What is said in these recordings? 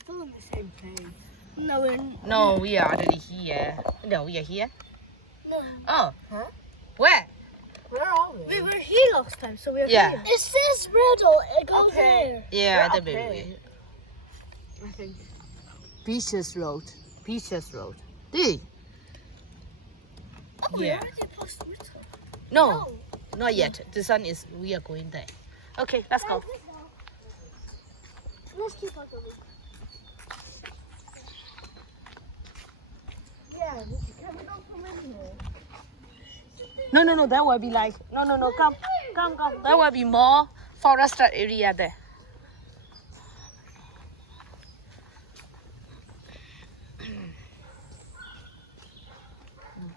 still in the same place. No, we're No, we are already here. No, we are here. no. Oh, Huh? where? Where are we? We were here last time, so we're Yeah. here. It says Writtle. It goes Yeah, We're the up here. baby. I think. Beaches Road. Beaches Road. Hey. Oh, we Yeah. already passed Writtle. No, not yet. This one is, we are going there. Okay, let's go. Let's keep on going. Yeah, can we go from in here? No, that will be like, no, come. There will be more forested area there.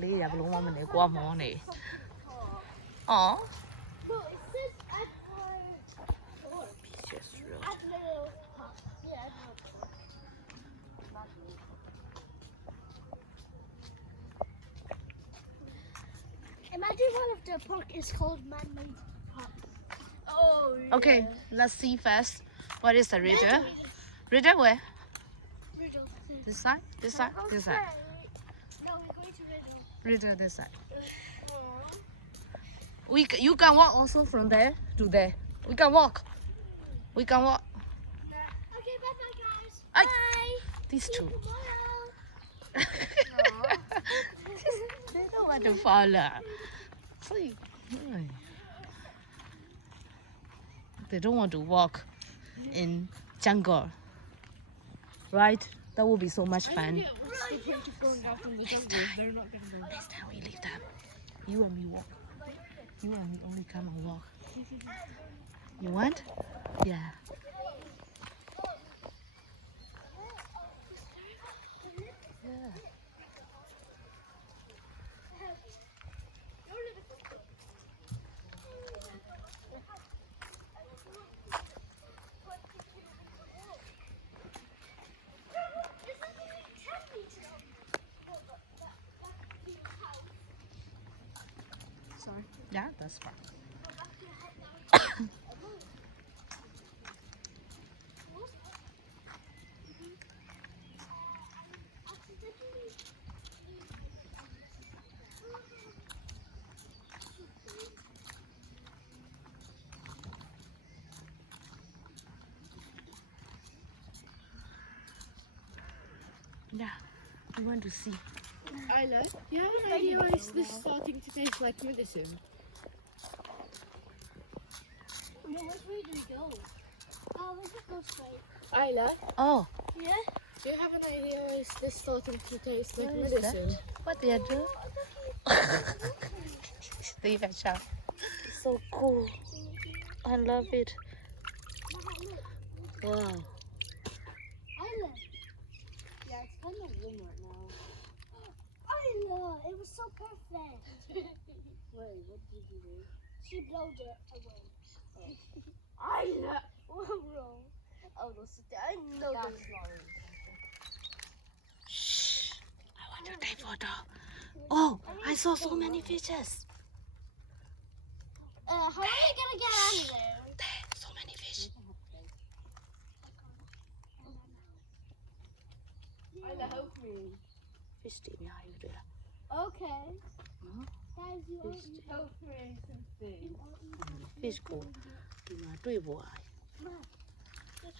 Cái này luôn mà mình qua món này. Ờ. No, it says Admiral. Beaches Road. Admiral Park. Yeah, Admiral Park. Imagine one of the park is called Man-Made Park. Oh, yeah. Okay, let's see first. What is the river? River where? Writtle. This side? This side? This side? No, we're going to Writtle. River this side. You can walk also from there to there. We can walk. Okay, bye-bye, guys. Ay. Bye. These See you two. tomorrow. They don't want to follow. See. They don't want to walk in jungle. Right? That would be so much fun. Next time we leave them. You and me walk. You and me only come and walk. You want? Yeah. Sorry. Yeah, that's fine. Yeah, I want to see. Isla, do you have an idea why is this starting to taste like medicine? No, which way do we go? Let's just go straight. Isla, Oh, yeah? Do you have an idea why is this starting to taste like What is medicine? what they are doing? They have shop. So cool. I love it. Wow. Isla. Yeah, it's kind of warm right now. Isla, it was so perfect. Wait, what did you do? She blowed it away. Oh. Isla, what wrong? Oh, no, sit there. I know that's not Shh. I want to take photo. Oh, I saw so many fishes. how are we gonna get out of there? There, so many fish. Isla, help me. Fish tìm nhau hay rồi. Okay. Huh? Guys, you help me some things. Fish cool. Tìm mà đuôi bò.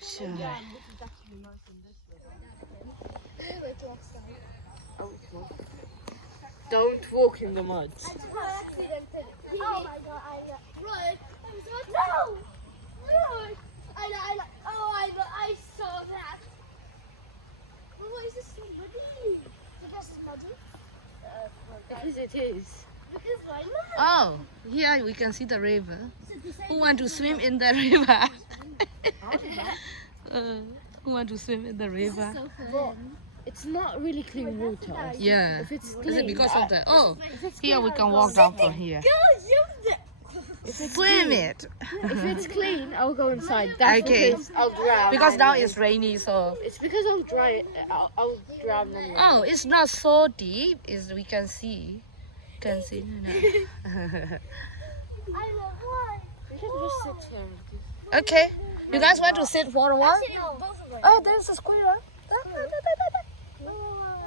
Sure. Yeah, this is actually nice in this way. Wait till outside. Don't walk in the mud. I accidented. Oh my god, Run! No! Run! I saw that. What is this so muddy? Because it's muddy? Because it is. Because why not? Oh, here we can see the river. Who want to swim in the river? Who want to swim in the river? So fun. It's not really clean water. Yeah. If it's Is clean, it because of the? Oh, here we can walk down from here. Swim it. if it's clean, I'll go inside. That's Okay. because I'll drown. Because now it's rainy, so. It's because I'll dry. I'll drown anyway. Oh, it's not so deep. Is we can see. Can see. I love why. We can just sit here. Okay. You guys want to sit for a while? Both Oh, there's a squirrel. Oh,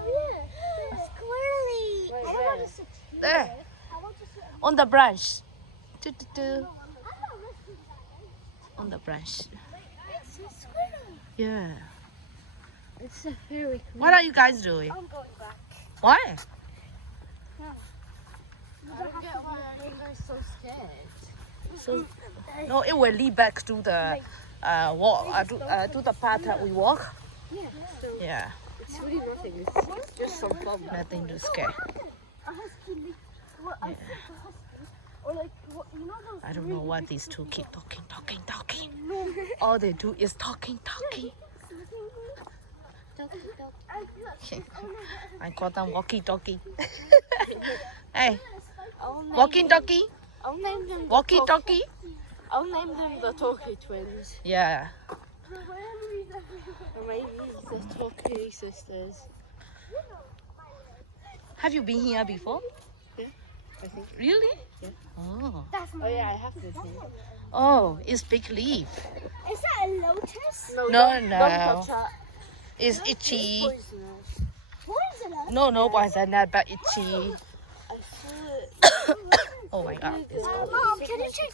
yeah. Squirrely. I don't want to sit here. There. I want to sit On the branch. Do, do, do. I'm not risking that. On the branch. It's a squirrel. Yeah. It's a very cool. What are you guys doing? I'm going back. Why? You I don't don't get have why to you guys so scared. So, no, it will lead back to the walk, to the path that we walk. Yeah. Yeah, It's really nothing. It's just some fun. nothing to scare. A husky. Well, I think a husky. Or like, you know those. I don't know what these two keep talking. All they do is talking. I call them walkie-talkie. Hey, walkie-talkie, I'll name them. walkie-talkie. I'll name them the Talkie Twins. Yeah. Or maybe the Talkie Sisters. Have you been here before? I think. Really? Yeah. Oh. That's Oh my. yeah, I have this one. Oh, it's big leaf. Is that a lotus? No, don't no. touch that. It's itchy. Poisonous. Poisonous? No poisonous, but itchy. I feel it. Oh my god. Mom, can you check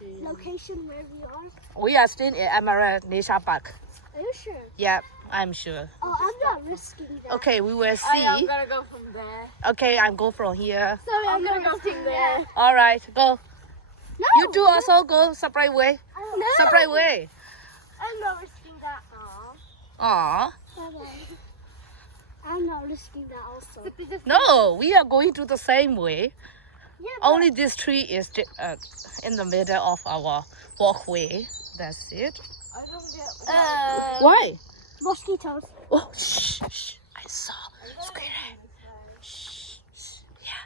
the location where we are? We are still in Admiral Nature Park. Are you sure? Yeah, I'm sure. Oh, I'm not risking that. Okay, we will I'm see. gonna go from there. Okay, I'm go from here. Sorry, I'm gonna go risking from there. All right, go. No. You two also go separate way. No. Separate way. I'm not risking that. Aw. Bye-bye. I'm not risking that also. No, we are going to the same way. Yeah, Only this tree is in the middle of our walkway. That's it. I don't get. Why? mosquitoes. Oh, shh. I saw squirrel. Shh. Yeah.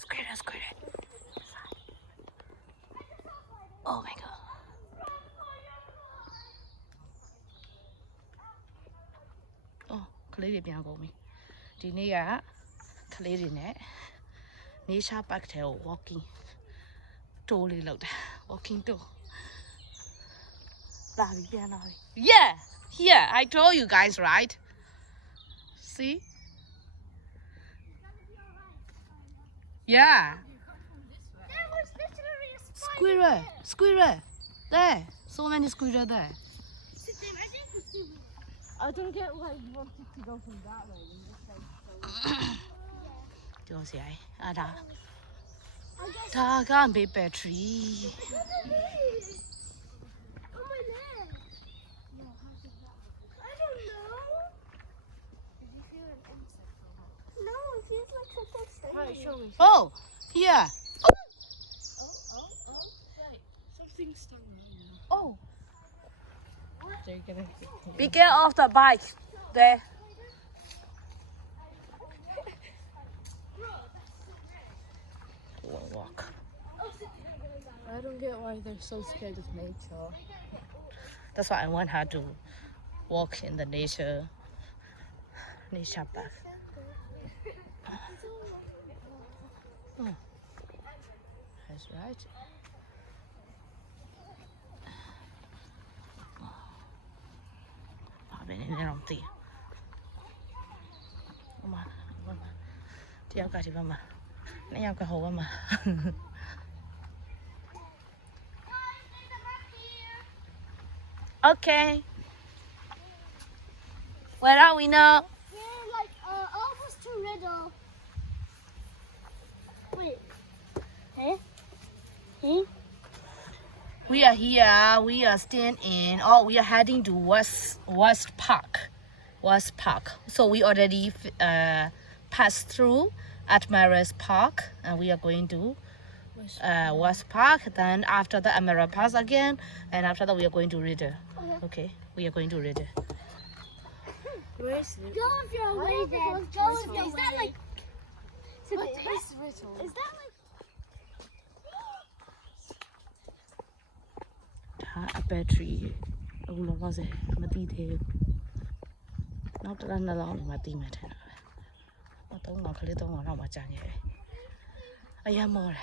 Squirrel. Oh my god. Oh, ကလေးတွေပြန်ကုန်ပြီ။ဒီနေ့ကကလေးတွေနဲ့ nature park ထဲကို walking tour လေးလုပ်တာ walking tour လာပြီပြန်လာပြီ Yeah here I told you guys right see Yeah There was literally a spider. squirrel there so many squirrel there I think we see one. I don't get why you wanted to go from that way. And just like so. ပြောစရာအဲ့ဒါ I guess. ဒါက maple tree Look at me. On my leg. I don't know. Did you feel an insect or what? No, it feels like something staying. Right, show me. Oh here Oh. Right. Something stung me. Oh They're gonna. be careful of the bike there we'll walk I don't get why they're so scared of nature. That's why I want her to walk in the nature park. Oh, that's right. I've been in there on the. Come on. Tiao ka di ba ma? Nãy ka ho ba ma? Okay. Where are we now? We're like almost to Riddle. Wait. Hey? Hey? We are here. We are staying in. Oh, we are heading to West Park. So we already passed through Admiral's Park, and we are going to West Park. Then after the Admiral Pass again, and after that we are going to Writtle. Okay, we are going to Writtle. Where is it? Go if you're away then. Go if you're away. Is that like... What is Writtle? Is that like... A battery. Oh, what was it? I'm a detail. Not that I'm alone in my team. I don't know. I don't know how much I am more.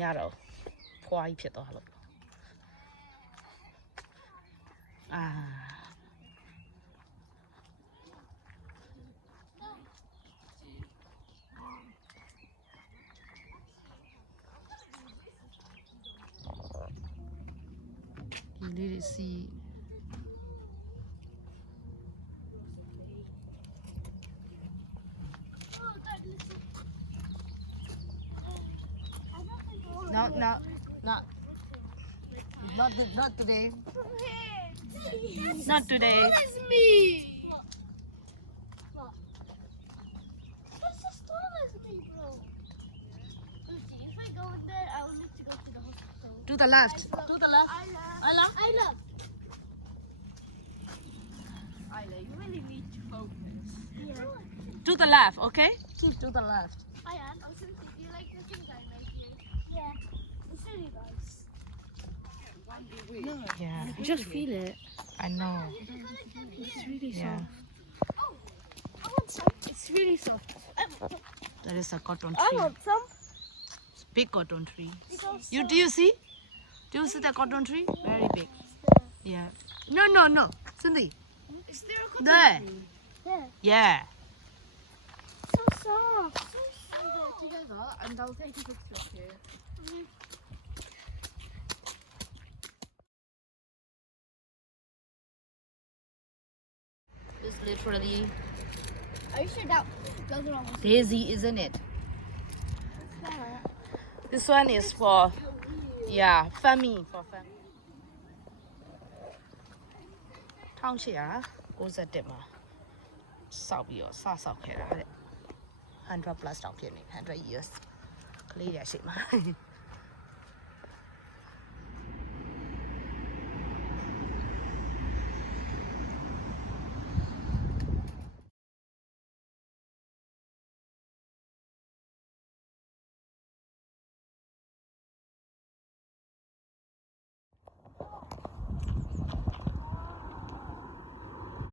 ညတော့ဖွားကြီးဖြစ်သွားလို့အာ ဒီလေးတွေစီ Not today. not today That's me. What? That's as tall as me, bro. Lucy, if I go in there, I will need to go to the hospital. to the left To the left. I love. Isla, you really need to focus. Yeah. to the left okay Keep to the left. I am. I'm Cynthia. Do you like the things I make here? Yeah. It's really nice. yeah Just feel it. I know It's really yeah soft. Oh, I want some. It's really soft. there is a cotton I tree want some. big cotton tree Because do you see the cotton tree very big yeah no Cindy Is there a there Yeah. yeah So soft. So We'll go together and I'll take a picture of you. it's literally Are you sure that those are almost daisy isn't it that? this one is for yeah family for family 1891မှာစောက်ပြီးတော့စဆောက်ခဲ့တာတဲ့100 plus တောင်ဖြစ်နေ100 years ကလေးရရှိမှာ